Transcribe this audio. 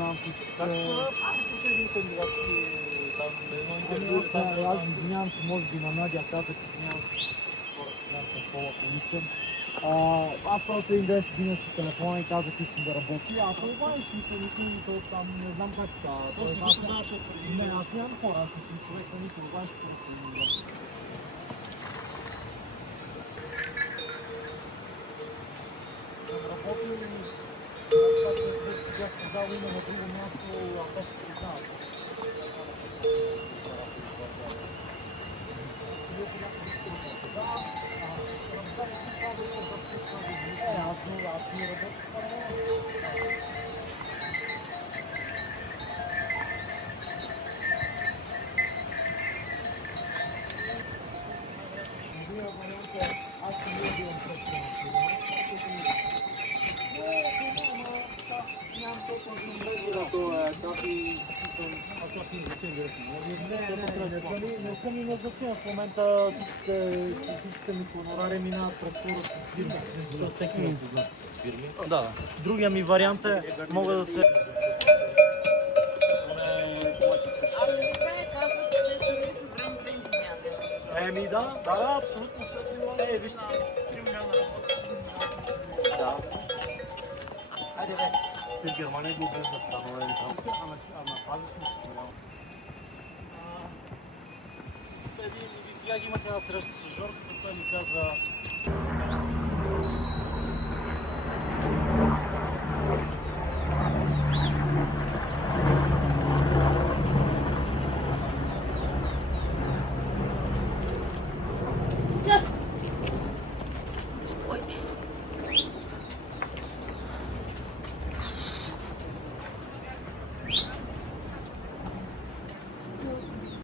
Как правите един кандидат си там едно интервю? Аз извинявам се, може би на Надя казах, извинявам се, хората съм по-лаконичен. Аз просто един ден си дигнах си телефона и казах, искам да работя. Аз се обадих си, той там не знам как става. Просто не се знаеш от преди. Не, аз нямам хора, аз не съм човек, на никой обадих просто не знам. Съм работил и бях създал име на друго място, а те се признават. Аз не работя в паралелно. Аз съм не бивам нямам толкова не съм и назначен в момента, всичките ми хонорари минават през хората с фирми, защото всеки ме познат с фирми. Да. Другия ми вариант е, мога да се... Еми да, абсолютно. Вижте. 3 милиона Да. Хайде бе. В Германия го без да става, нали там? Ама пазиш ми се голямо. Имах една среща с Жорката, той ми каза,